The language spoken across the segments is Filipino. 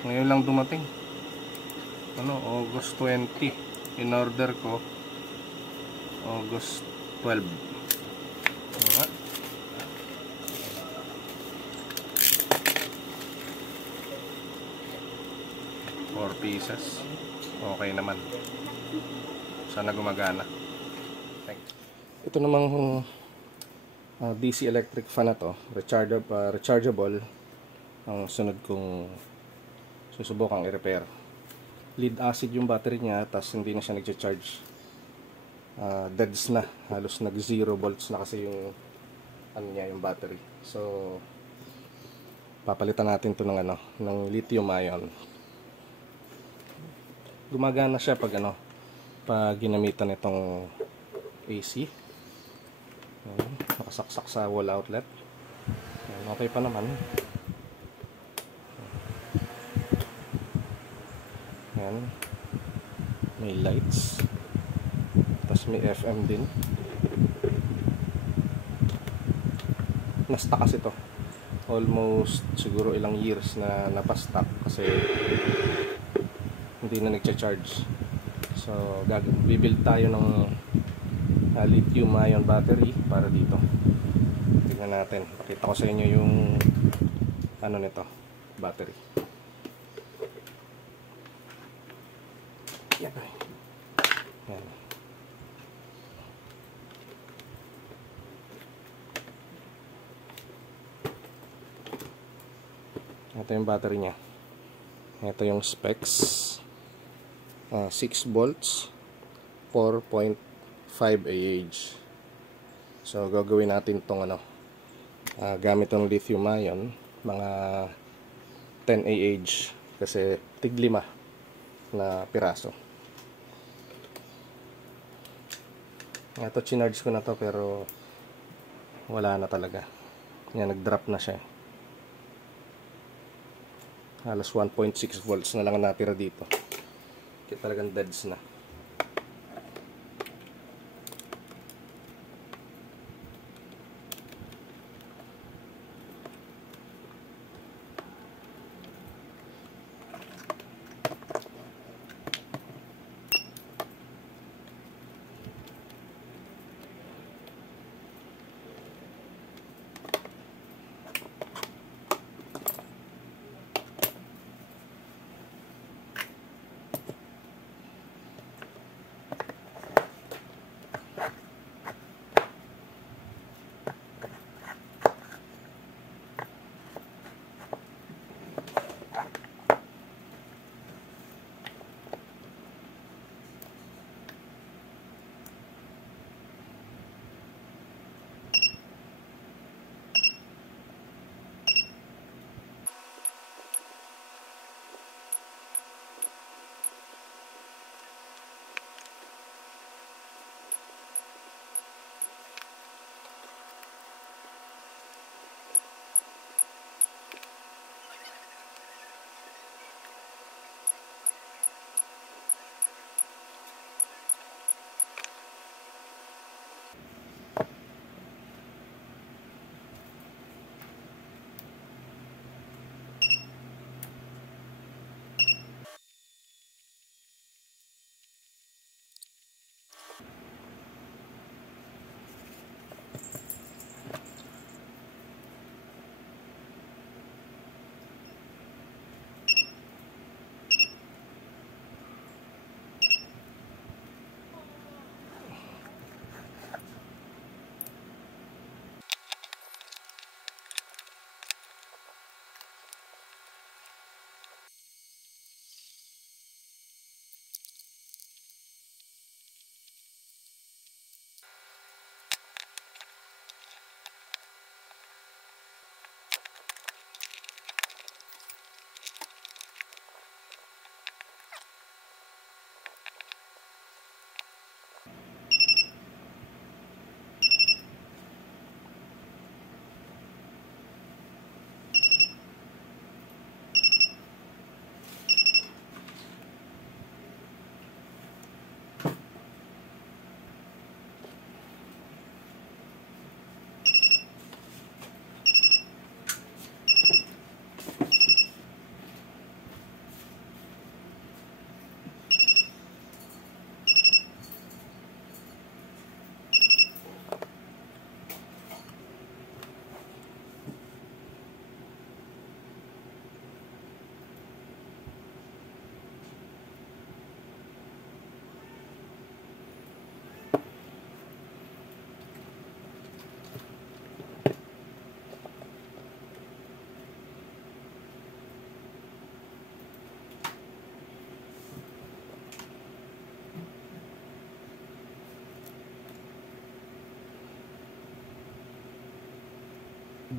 Ngayon lang dumating. August 20. In order ko August 12. Diba? 4 pieces. Okay naman. Sana gumagana. Thanks. Ito namang DC electric fan na to, rechargeable. Ang sunod kong susubukang i-repair. Lead acid yung battery niya, tapos hindi na siya nag-charge. Deads na, halos nag 0 volts na kasi yung niya, yung battery. So papalitan natin to ng ng lithium ion. Gumagana siya pag pag ginamitan itong AC. Nakasaksak sa wall outlet. Okay pa naman. Yan. May lights. Tapos may FM din. Na-stuck kasi ito. Almost siguro ilang years na napastock kasi hindi na nagcha-charge. So bibuild tayo ng lithium ion battery para dito. Tingnan natin. Pakita ko sa inyo yung nito, battery. Yan. Yan. Ito yung battery niya. Ito yung specs. 6 volts, 4.5 Ah. So gagawin natin itong gamit ng lithium ion, mga 10 Ah kasi tig 5 na piraso. Ito chinarge ko na to pero wala na talaga. Yan, nag-drop na siya. Halos 1.6 volts na lang ang natira dito. Kaya talagang deads na.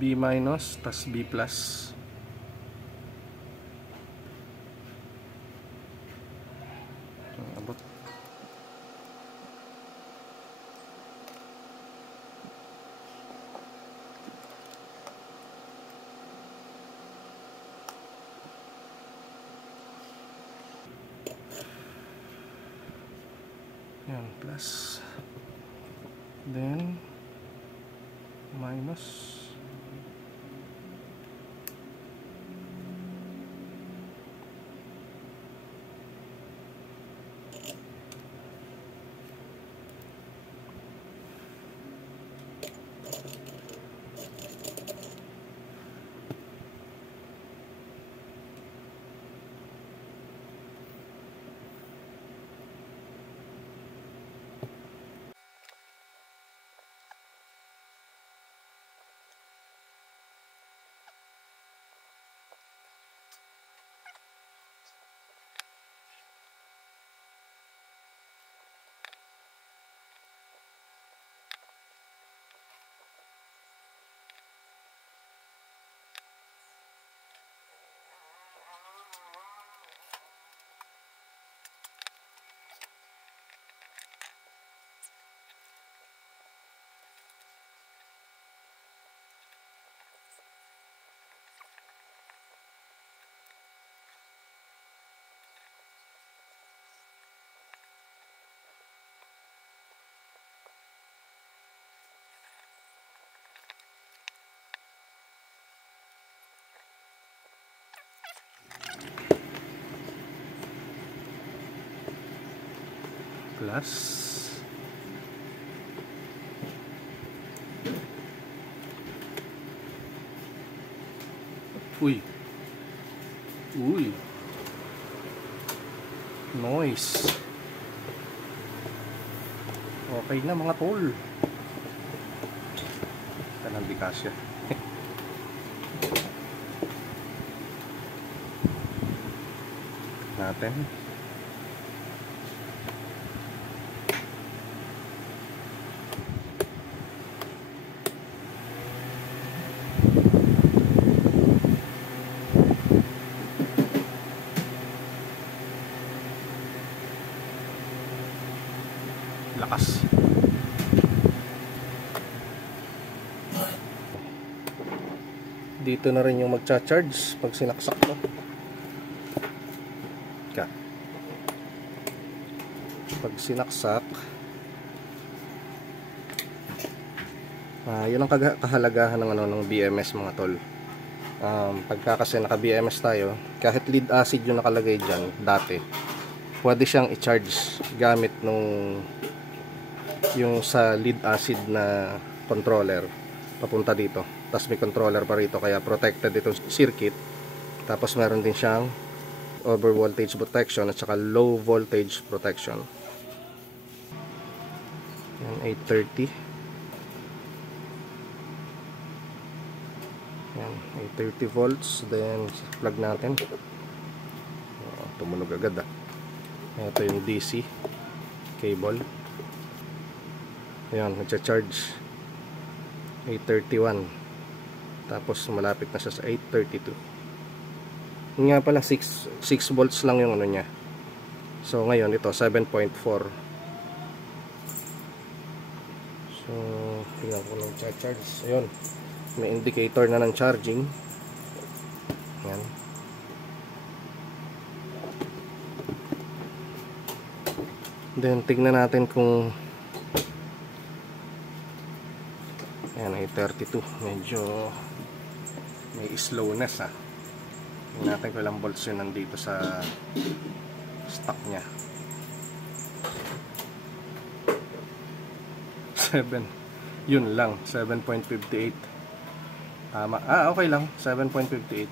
B minus, tas B plus. Abot. Yan, plus. Then minus. Plus. Uy. Uy. Noise. Okay na mga tol. Kanang di kasya. Natin. Lakas. Dito na rin yung magcha-charge pag sinaksak mo. Pag sinaksak, yun ang kahalagahan ng ng BMS mga tol. Pagka kasi naka BMS tayo, kahit lead acid yung nakalagay dyan dati, pwede siyang i-charge gamit yung sa lead acid na controller papunta dito. Tapos may controller pa rito, kaya protected itong circuit. Tapos meron din siyang over voltage protection at saka low voltage protection. Yan, 830. Yan, 830 volts. Then plug natin. Tumunog agad Ito yung DC cable. Ayan, nagcha-charge 831. Tapos malapit na siya sa 832. Nga pala 6 volts lang yung ano niya. So ngayon ito 7.4. So tingnan ko ng charge. Ayun, may indicator na ng charging. Yan. Then tingnan natin kung yan, 832. Medyo may slowness tingnan natin kung ilang volts yun nandito sa stock nya. 7. Yun lang, 7.58. Tama. Okay lang, 7.58.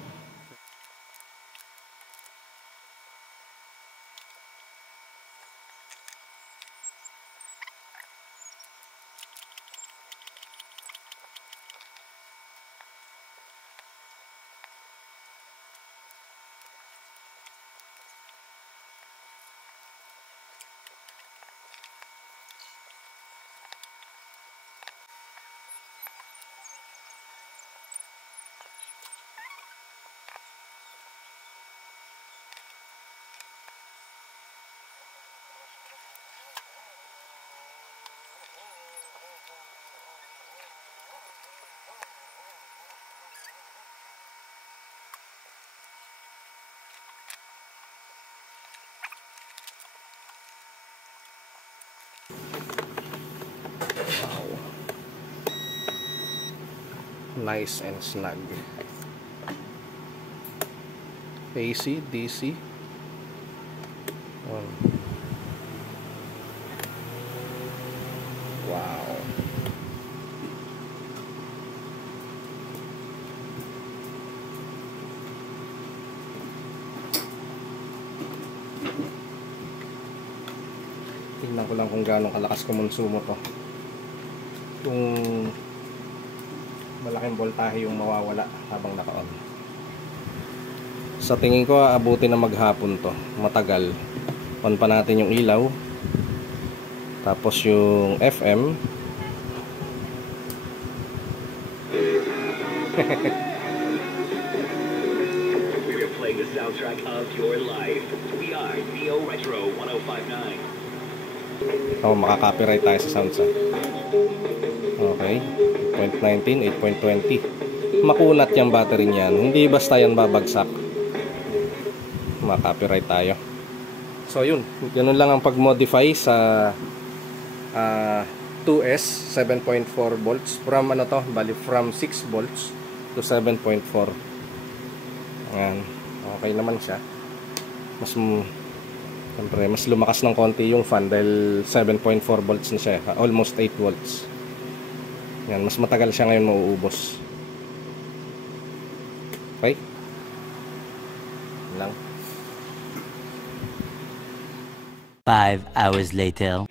Nice and snug. AC, DC. Wow. Tingnan ko lang kung gaano kalakas kumonsumo to. Kung malaking voltahe yung mawawala habang naka-on. Sa tingin ko aabutin na maghapon to. Matagal. On pa natin yung ilaw. Tapos yung FM. We are playing the soundtrack of your life. We are Neo Retro 1059. Oh, makaka-copyright tayo sa sounds. Okay. 8.19, 8.20. Makunat yung battery niyan. Hindi basta yan babagsak. Makaka-copyright tayo. So yun, ganun lang ang pag-modify sa 2S 7.4 volts from ano to, bali from 6 volts to 7.4. Ayan, okay naman siya. Siyempre, mas lumakas ng konti yung fan dahil 7.4 volts na siya, almost 8 volts. Ayan, mas matagal siya ngayon mauubos. Okay? Lang. 5 hours later.